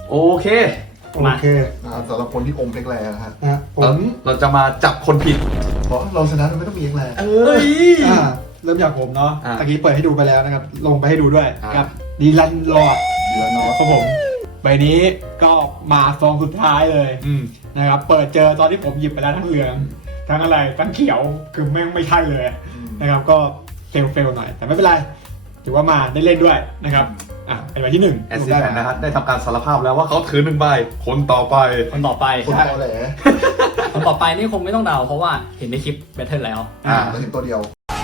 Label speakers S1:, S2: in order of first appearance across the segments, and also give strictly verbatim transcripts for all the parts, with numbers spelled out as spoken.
S1: โอเค
S2: โอเค
S3: อ่าสำหรับคนที่อมเอ็กแลนะฮะ
S2: นะผ
S1: เรา
S2: ม
S1: เราจะมาจับคนผิด
S3: เพราะเราชนะเราไม่ต้องมีเอ็กแล
S1: เอ
S2: เอ้
S1: อย
S2: อ่าเริ่มจากผมเนาะ
S1: อ่า
S2: ตะกี้เปิดให้ดูไปแล้วนะครับ ลงไปให้ดูด้วย
S1: อ่า
S2: ครับดีลันลอด
S3: เดือนเนาะ
S2: ครับผมใบนี้ก็มาซองสุดท้ายเลย
S1: อืม
S2: นะครับ เปิดเจอตอนที่ผมหยิบไปแล้วทั้งเหลือง ทั้งอะไรทั้งเขียวคือแม่งไม่ใช่เลยนะครับ ก็เฟลเฟลหน่อย แต่ไม่เป็นไร ถือว่ามาได้เล่นด้วยนะครับอ่ะเป็นใบที่หนึ่ง
S1: แอสซิสแตนต์นะครับได้ทำการสารภาพแล้วว่าเขาถือหนึ่งใบคนต่อไป
S4: คนต่อไป
S3: คนตอแหล
S4: คนต่อไปนี่คงไม่ต้องเดาเพราะว่าเห็นในคลิปแบทเทิลแล้ว
S1: อ่า
S3: เราเห็นตัวเดียว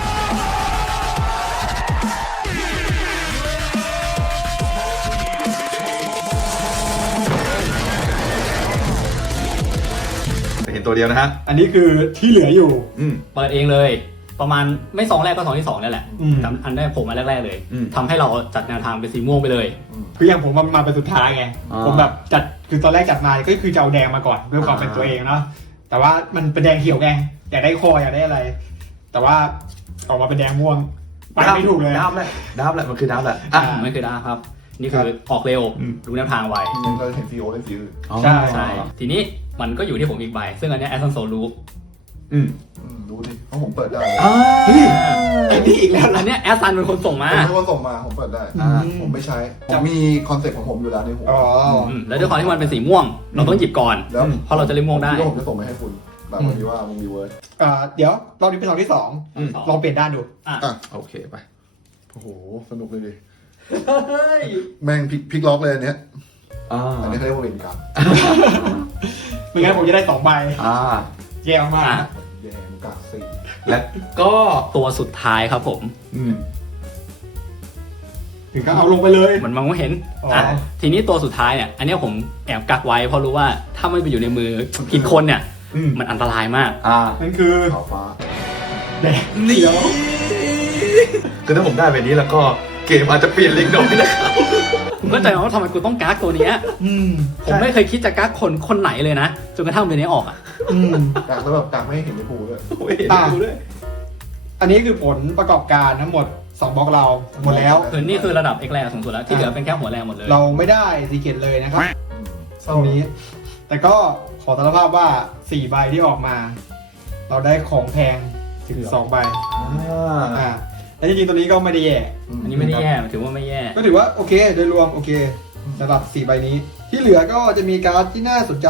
S1: เห็นตัวเดียวนะฮะ
S2: อันนี้คือที่เหลืออยู่
S1: อืม
S4: เปิดเองเลย ประมาณไม่สองแรกก็สองที่สองนี่แหละ
S2: อืม
S4: จำอันได้ผมมาแรกๆเลย
S1: อืม
S4: ทำให้เราจัดแนวทางเป็นสีม่วงไปเลย
S2: คืออย่างผมมันมาเป็นสุดท้ายไง
S1: อ่า
S2: ผมแบบจัดคือตอนแรกจัดมาก็คือจะเอาแดงมาก่อนเพื่อความเป็นตัวเองเนาะแต่ว่ามันเป็นแดงเขียวไงอยากได้คออยากได้อะไร แต่ว่าออกมาเป็นแดงม่วงไปไม่ถูกเลย
S1: ดับแหละดับแหละมันคือดับแหละอ่ะ
S4: อ่าไม่คือได้ครับ นี่คือออกเร็ว
S1: อืม
S4: รู้แนวทางไว
S3: เราเห็นซีโอเล่นสีอื่น
S2: ใช่
S4: ใช่ ทีนี้มันก็อยู่ที่ผมอีกใบ ซึ่งอันเนี้แอสซันโซรู้
S1: อืม
S3: อืมรู้ดิเพราะผมเปิดได้
S1: อ่า
S2: ไอ้นี่อีกแล้ว
S4: อันเนี้ยแอสซันเป็นคนส่งมา
S3: ผมเป็นคนส่งมาผมเปิดได้
S1: อ่า
S3: ผมไม่ใช้ผมมีคอนเซ็ปต์ของผมอยู่แล้วในหัว
S2: อ๋อ
S4: อืมแล้วด้วยความที่มันเป็นสีม่วง เราต้องหยิบก่อน
S3: แล้ว
S4: เพราะเราจะเล่นม่วงได้
S3: แล้วผมจะส่งไปให้คุณแบบวันนี้ว่ามึงมีเวิร์ด
S2: อ่าเดี๋ยวรอบนี้เป็นรอบที่สอง
S1: อืม
S2: ลองเปลี่ยนด้านดู
S4: อ่ะ
S3: อ่ะ
S1: โอเคไป
S3: โอ้โหสนุกเลยดิ
S2: เฮ้ย
S3: แม่งพลิกพลิกล็อกเลยอันเนี้ย
S1: อ่า
S3: อันนี้เขาเรียกว่าเวรกรรม
S2: ไม่งั้นผมจะได้สองใบ
S1: อ่า
S2: แย่มาก
S4: อ่ะ
S3: แยงกากสี่
S1: และก็
S4: ตัวสุดท้ายครับผม
S1: อืม
S2: ถึงก็เอาลงไปเลย
S4: เหมือนมองไม่เห็น
S2: อ๋ออ่
S4: อ่ะทีนี้ตัวสุดท้ายเนี่ย อันเนี้ยผมแอบกักไว้เพราะรู้ว่าถ้าไม่ไปอยู่ในมือผิดคนเนี่ย
S1: อืม
S4: มันอันตรายมาก
S1: อ่า
S2: นั่นคือ
S3: ขาวฟ้า
S2: แดงเขียว
S1: คือถ้าผมได้แบบนี้แล้วก็เกมอาจจะเปลี่ยนเล็กน้อยนะครับ
S4: ผมเข้าใจว่าทำไมกูต้องกักตัวเนี้ย
S2: อืม
S4: ผมไม่เคยคิดจะกักคนคนไหนเลยนะ จนกระทั่งเป็นนี้ออกอ่ะ
S2: อืม
S3: กากแล้วแบบกากไม่ให้เห็นในภูด้วย
S1: โอ้ย
S2: อ่ะ
S1: ดูด้วย
S2: อันนี้คือผลประกอบการทั้งหมดสองบล็อกเราหมดแล้ว
S4: คือนี่คือระดับเอกแรงสูงสุดแล้ว ที่เหลือเป็นแค่หัวแรงหมดเลย
S2: เราไม่ได้ซีเกตเลยนะครับ
S3: อืม
S2: ตรงนี้ แต่ก็ขอสารภาพว่าสี่ใบที่ออกมา เราได้ของแพงถึงสองใบ
S1: อ่า
S2: อ่าและจริงๆตัวนี้ก็ไม่ได้แย่
S4: อันนี้ไม่ได้แย่ถือว่าไม่แย่
S2: ก็ถือว่าโอเคโดยรวมโอเคสำหรับสี่ใบนี้ ที่เหลือก็จะมีการ์ดที่น่าสนใจ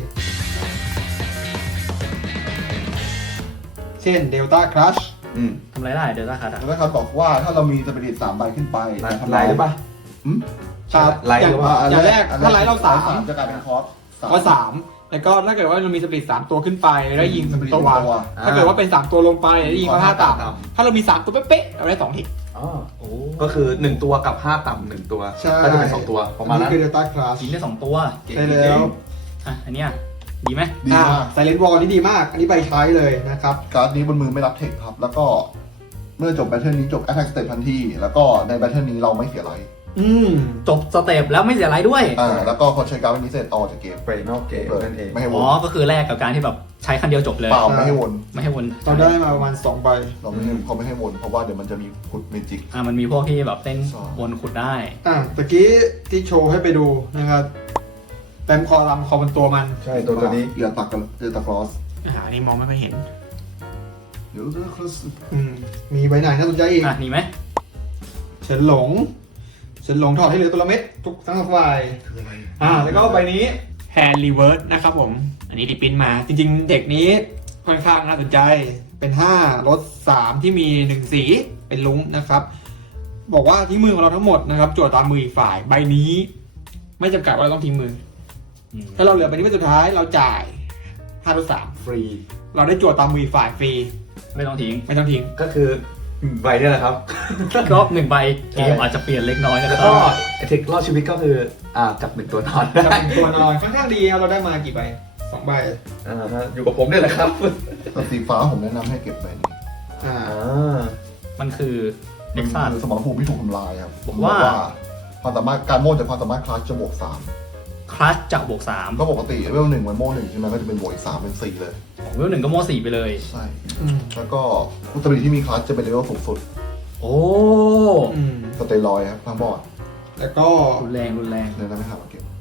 S2: เช่นเดลต้าครัช
S1: อืม
S4: ทำอะไรได้เดี๋ยวราคาดัก
S3: แล้วนะครับบอกว่าถ้าเรามีสปิริตสามใบขึ้นไป
S1: ไล
S3: จะ
S1: น์ไลน์หรือเปล่า
S3: อืม
S2: ครับ
S1: ไลท์
S2: อย่า
S1: ห
S2: ง
S1: รือว่า
S2: อย่างแรกถ้าไลท์เราสาม
S3: จะกลายเป็นคอร์สสาม
S2: ก็สามแล้วก็ถ้าเกิดว่าเรามีสปีดสามตัวขึ้นไปได้ยิง
S3: สปีด
S2: ตัว
S3: ตัว
S2: ถ้าเกิดว่าเป็นสามตัวลงไปได้ยิงก็ห้าต่ำ
S1: ต่ำ
S2: ถ้าเรามีสามตัวเป๊ะๆเราได้สองทิก
S1: อ๋อก็คือหนึ่งตัวกับห้าต่ำหนึ่งตัว
S2: ใช่
S1: ก็จะเป็นสองตัวประมาณ
S2: นี่
S1: นั้น
S2: คือเดลต้าคลาส
S4: ยิงได้สองตัว
S2: ใช่แล้ว
S4: อ่ะอันเนี้ยดีไหม
S3: ดีมาก
S2: ไซเลนวอลนี่ดีมาก อันนี้ไปใช้เลยนะครับ
S3: การ์ดนี้บนมือไม่รับเทคครับ แล้วก็เมื่อจบแบทเทิลนี้จบ Attack Step ทันทีแล้วก็ในแบทเทิลนี้เราไม่เสียไลท์
S2: อืม
S4: จบสเต็ปแล้วไม่เสียไรด้วย
S3: อ่าแล้วก็พอใช้การ์ดนี้เสร็จออกจากเกม
S1: เบรกนอกเกมนั่นเอง
S3: ไม่ให้ว
S4: อ๋
S3: น
S4: อ ก็คือแลกกับการที่แบบใช้คันเดียวจบเลย
S3: เปล่าไม่ให้วน
S4: ไม่ให้วน
S2: ตอนได้มาประมาณสองใบ
S3: เราไม่ให้เขาไม่ให้วนเพราะว่าเดี๋ยวมันจะมีขุดเมจิก
S4: อ่ะมันมีพวกที่แบบเต้น
S3: ใช่
S4: วนขุดได้
S2: อ่ะตะกี้ที่โชว์ให้ไปดูนะครับแปมคอลัมคอบนตัวมัน
S1: ใช่ตัวตัวนี้
S3: เรือตักกับเรือตะครอส
S2: อ่านี่มองไม่ค่อยเห็น
S3: เดี๋ยวเรือครอส
S2: อืม มีใบไหนน่าสนใจอีก
S4: อ่ะนี่ไหม
S2: เฉินหลง เฉินหลงถอดให้เหลือตัวละเม็ดทุกทั้งฝ่าย
S3: คืออะไร
S2: อ่า แล้วก็ใบนี้แฮนด์รีเวิร์สนะครับผม อันนี้ดิปรินท์มา จริงๆ เด็กนี้ค่อนข้างน่าสนใจ เป็นห้าลดสามที่มีหนึ่งสีเป็นลุ้งนะครับ บอกว่าทิ้งมือของเราทั้งหมดนะครับจวดตามมืออีกฝ่าย ใบนี้ ไม่จำกัดว่าเราต้องทิ้งมือ
S4: อืม
S2: ถ้าเราเหลือใบนี้เป็นสุดท้ายเราจ่ายห้าลดสาม
S1: ฟรี
S2: เราได้จวดตามมืออีกฝ่ายฟรี
S4: ไม่ต้องทิ้ง
S2: ไม่ต้องทิ้ง
S1: ก็คือใบเนี่ยแหละครับ
S4: รอบหนึ่งใบเกมอาจจะเปลี่ยนเล็กน้อยนะ
S1: แล้ว
S4: ค
S1: ก็
S4: รับ
S1: ไอเทครอดชีวิตก็คืออ่าจับหนึ่งตัวนอน
S2: จะเป็นตัวนอนค่อนข้างดีครับเราได้มากี่ใบสองใบ
S1: อ่าฮะอยู่กับผมเนี่ยแหละครับ
S3: แต่สีฟ้าผมแนะนำให้เก็บใบนี้
S2: อ่า
S1: อ่า
S4: มันคือเด็กซ่า
S3: คือสมรภูมิที่ถูกทำลายครับ
S4: บอกว่า
S3: ความสามารถการโม่จากความสามารถคลาสจะบวกสาม
S4: คลัชจากบวกสาม
S3: ก็ปกติเวลหนึ่งมันโม่หนึ่งใช่ไหมก็จะเป็นบวกอีกสามเป็นสี่เลย
S4: เวลหนึ่งก็โม่สี่ไปเลย
S3: ใช่
S2: อืม
S3: แล้วก็อุตริที่มีคลาสจะเป็นเลเวลสูงสุด
S4: โอ้
S2: อืม
S3: สเตียรอยด์ครับทางบอร์ด
S2: แล้วก็
S4: รุนแรงรุนแรง
S3: เดี๋ยวนะไม่หามาเก็บ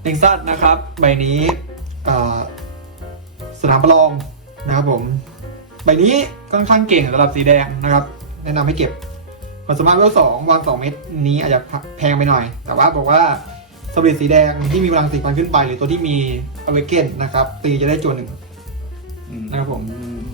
S2: เน็กซัสนะครับใบนี้อ่าสนามประลองนะครับผมใบนี้ค่อนข้างเก่งระดับสีแดงนะครับแนะนำให้เก็บความสามารถเวลสองวางสองเม็ดนี้อาจจะแพงไปหน่อย แต่ว่าบอกว่าสวิตสีแดงที่มีพลังสี่พันขึ้นไปหรือตัวที่มีอเวเกนนะครับตีจะได้จวนหนึ่งนะครับผม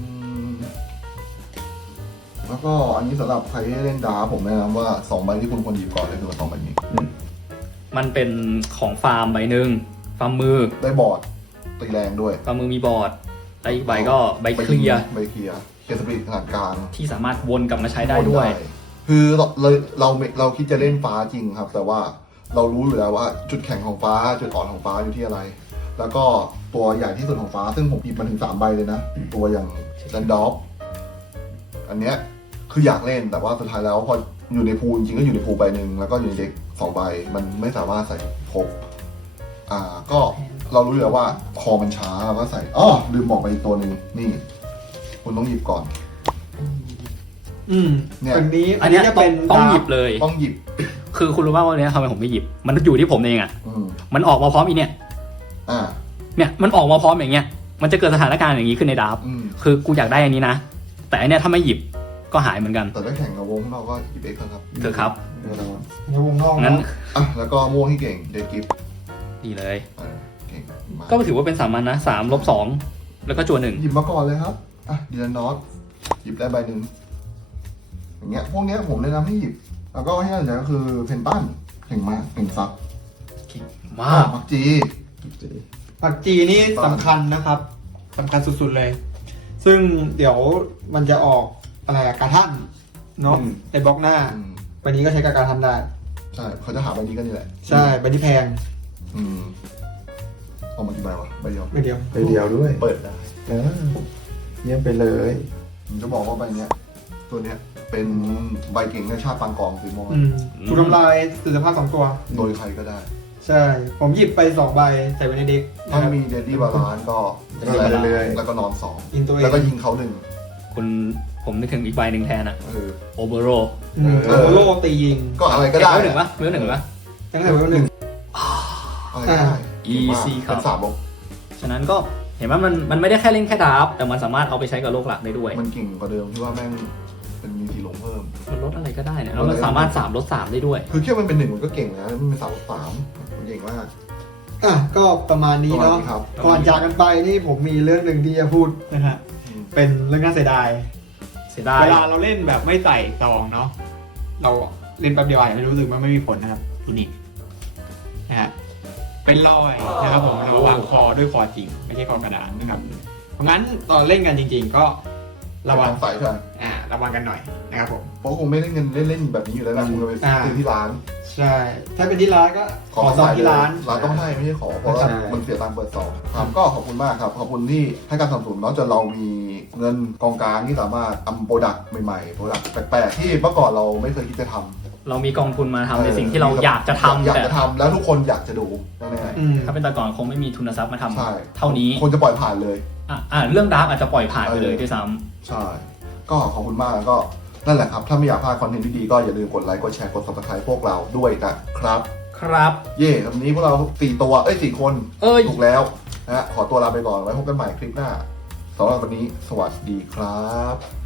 S3: แล้วก็อันนี้สำหรับใครที่เล่นดาร์ผมแนะนำว่าสองใบที่คุณควรหยิบก่อนเลยคือสองใบนี้
S4: มันเป็นของฟาร์มใบหนึ่งฟาร์มมือ
S3: ได้บอร์ดตีแรงด้วย
S4: ฟาร์มมือมีบอร์ดแล้วอีกใบก็ใบเคลียร์
S3: ใบเคลียร์เคลียร์สปีดขนาดกลาง
S4: ที่สามารถวนกลับมาใช้ได้ด้วย
S3: คือเราเราเราเราคิดจะเล่นฟ้าจริงครับ แต่ว่าเรารู้อยู่แล้วว่าจุดแข็งของฟ้าจุดอ่อนของฟ้าอยู่ที่อะไร แล้วก็ตัวใหญ่ที่สุดของฟ้าซึ่งผมหยิบมาถึงสามใบเลยนะตัวอย่างแรนดอฟอันเนี้ยคืออยากเล่นแต่ว่าสุดท้ายแล้วพออยู่ในพูลจริงก็อยู่ในพูลใบหนึ่งแล้วก็อยู่ในเด็กสองใบมันไม่สามารถใส่ครบอ่าก็เรารู้อยู่แล้วว่าคอมันช้าเราก็ใส่อ๋อลืมบอกไปอีกตัวหนึ่งนี่ คุณต้องหยิบก่อน
S2: อืม
S3: เนี่ย
S2: อันนี้
S4: อันเนี้ย
S2: จะ
S4: ต้อ
S2: เป็
S4: ง
S2: น
S4: ต้องหยิบเลย
S3: ต้องหยิบ
S4: คือคุณรู้ว่าวันนี้ทำไมผมไม่หยิบ มันอยู่ที่ผมเองอ่ะ
S3: อืม
S4: มันออกมาพร้อมอีเนี่ย
S3: อ่า
S4: เนี่ยมันออกมาพร้อมอย่างเงี้ย มันจะเกิดสถานการณ์อย่างนี้ขึ้นในดราฟต์
S3: อืม
S4: คือกูอยากได้อันนี้นะ แต่อันเนี้ยถ้าไม่หยิบก็หายเหมือนกัน
S3: แต่ถ้าแข่งกับวงเราก็หยิบเอ็กซ์ครับ
S4: เถอะครับ
S3: แน่นอน
S2: ในวงนอก
S4: งั้น
S2: เนาะ
S3: อ่ะแล้วก็ม่วงที่เก่งเดกิฟ
S4: นี่เลย
S3: อ่าเก่งมาก
S4: ก็ถือว่าเป็นสามัญนะสามลบสองแล้วก็จวนหนึ่ง
S3: หยิบมาก่อนเลยครับ อ่ะดีแลนนอตหยิบได้ใบหนึ่งอย่างเงี้ย พวกเนี้ยผมแนะนำให้หยิบ แล้วก็ที่น่าสนใจก็คือเพนตันเก่งมากเก่งซัก
S4: มาก
S3: มักจี
S2: ผักจีนี่สำคัญนะครับสำคัญสุดๆเลย ซึ่งเดี๋ยวมันจะออกอะไรอะการท่านเนาะในบล็อกหน้า
S3: อืม
S2: วันนี้ก็ใช้การท่านได้
S3: ใช่เขาจะหาใบนี้กันนี่แหละ
S2: ใช่ใบที่แพง
S3: อืมเอามากี่ใบวะใบเดียว
S2: ใบเดียว
S1: ไปเดียวด้วย
S3: เปิดได้
S1: เออเยี่ยมไปเลย
S3: ผมจะบอกว่าใบเนี้ย ตัวเนี้ยเป็นใบเก่งในชาติปางกองสีม่วง
S2: อืมถูกทำลายสื่อสภาพสองตัว
S3: โดยใครก็ได้
S2: ใช่ ผมหยิบไปสองใบใส่ไว้ในเด็ก
S3: ถ้า
S2: นะครับ
S3: มีเดดดี้บาลานก็
S1: ก็เรื่อยๆ
S3: แล้วก็นอนสอง
S2: ยิงตัวเอง
S3: แล้วก็ยิงเขาหนึ่ง
S4: คุณผมนึกถึงอีกใบหนึ่งแทนอะ
S3: เออ
S4: โอเบโร
S2: อืม
S3: เออ
S2: โอโลตียิง
S3: ก็อะไรก็
S4: เก็บ
S3: ได้
S4: ไว้หนึ่งปะไว้หนึ่งปะ
S2: ตั้งแต่ไว้หนึ่ง
S3: อะไรก็ได้
S4: Easy ครับ
S3: เป็นสามลบ
S4: ฉะนั้นก็เห็นว่ามันมันไม่ได้แค่เล่นแค่ดราฟต์แต่มันสามารถเอาไปใช้กับโลกหลักได้ด้วย
S3: มันเก่งกว่าเดิมที่ว่าแม่งเป็นมีทีหลงเพิ่ม
S4: มันลดอะไรก็ได้เนี่ยแล้วมันสามารถสามลดสามได้ด้วย
S3: คือแค่มันเป็นหนึ่งมันก็เก่งนะมันเป็นสามลบสามมันเก่งมาก
S2: อ่ะก็ประมาณนี้เนาะ
S3: ประมาณนี้ครับ
S2: ก่อนจากกันไปนี่ผมมีเรื่องหนึ่งที่จะพูดนะฮะ
S3: อืม
S2: เป็นเรื่องน่าเสียดาย
S4: เสียดาย
S2: เวลาเราเล่นแบบไม่ใส่ซองเนาะ เราเล่นแป๊บเดียวอาจจะไม่รู้สึกมันไม่มีผลนะครับดูนี่นะฮะ เป็นรอยนะครับผมเราวางคอด้วยคอจริง ไม่ใช่คอกระดานนะครับ เพราะงั้นตอนเล่นกันจริง ๆ ก็ระวัง
S3: ใส่ใช่ไหม
S2: อ่า ระวังกันหน่อยนะครับผม
S3: เพราะคงไม่ได้เงินเล่นๆแบบนี้อยู่แล้วนะคงจะไป
S2: อ่า
S3: ซื้อที่ร้าน
S2: ใช่ ถ้าเป็นที่ร้านก็ขอซองที่ร้าน
S3: ร้านต้องให้ไม่ใช่ขอเพราะว่า
S2: ใช่
S3: มันเสียตังค์เปิดซองครับก็ขอบคุณมากครับขอบคุณที่ให้การสนับสนุนเนาะจนเรามีเงินกองกลางที่สามารถทำโปรดักต์ใหม่ๆโปรดักต์แปลกๆที่เมื่อก่อนเราไม่เคยคิดจะทำ
S4: เรามีกองทุนมาทำในสิ่งที่เราอยากจะทำ
S3: อยาก
S4: แต่
S3: จะทำแล้วทุกคนอยากจะดูแน่
S2: อืม
S4: ถ้าเป็นแต่ก่อนคงไม่มีทุนทรัพย์มาทำ
S3: ๆใช่
S4: เท่านี้
S3: คนจะปล่อยผ่านเลย
S4: อ่ะอ่ะเรื่องดราฟต์อาจจะปล่อยผ่านไปเลย
S3: เออ
S4: ด้วยซ้
S3: ใช่ ก็ขอบคุณมากแล้วก็นั่นแหละครับถ้าไม่อยากพลาดคอนเทนต์ดีๆก็อย่าลืมกดไลค์กดแชร์กด ซับสไครบ์ พวกเราด้วยนะครับ
S4: ำครับ
S3: เย่วันนี้พวกเราสี่ตัวเอ้ยสี่คน
S4: เอ้ย
S3: ถูกแล้วนะฮะขอตัวลาไปก่อนไว้พบกันใหม่คลิปหน้าสำหรับวันนี้สวัสดีครับ